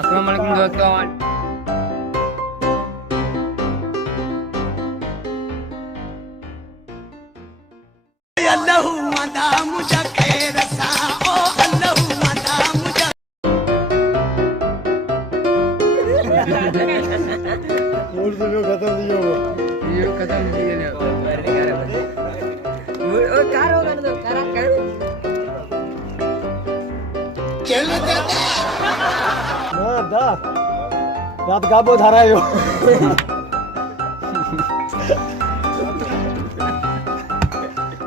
Assalamualaikum kawan. Mood से जो खत्म नहीं होगा ये खत्म नहीं है वो कार होगा ना तो कार हां दा रात गाबो धारायो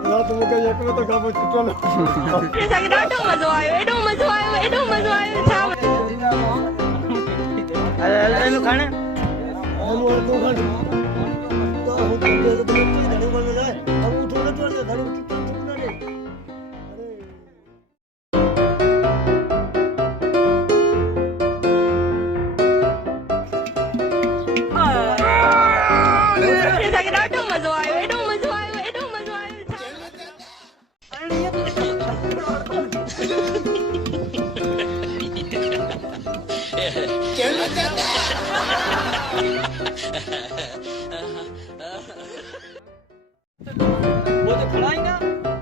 रात मुके एक में तो गाबो छुटलो असांखे ॾाढो मज़ो आयो एॾो मज़ो आयो छा अरे खाने हम और तो खाने तो हम तो धड़ी बोल जाए हम उठो तो धड़ी चुपना रे असांखे ॾाढो मज़ो आयो एॾो मज़ो आयो वो तो खड़ा ही ना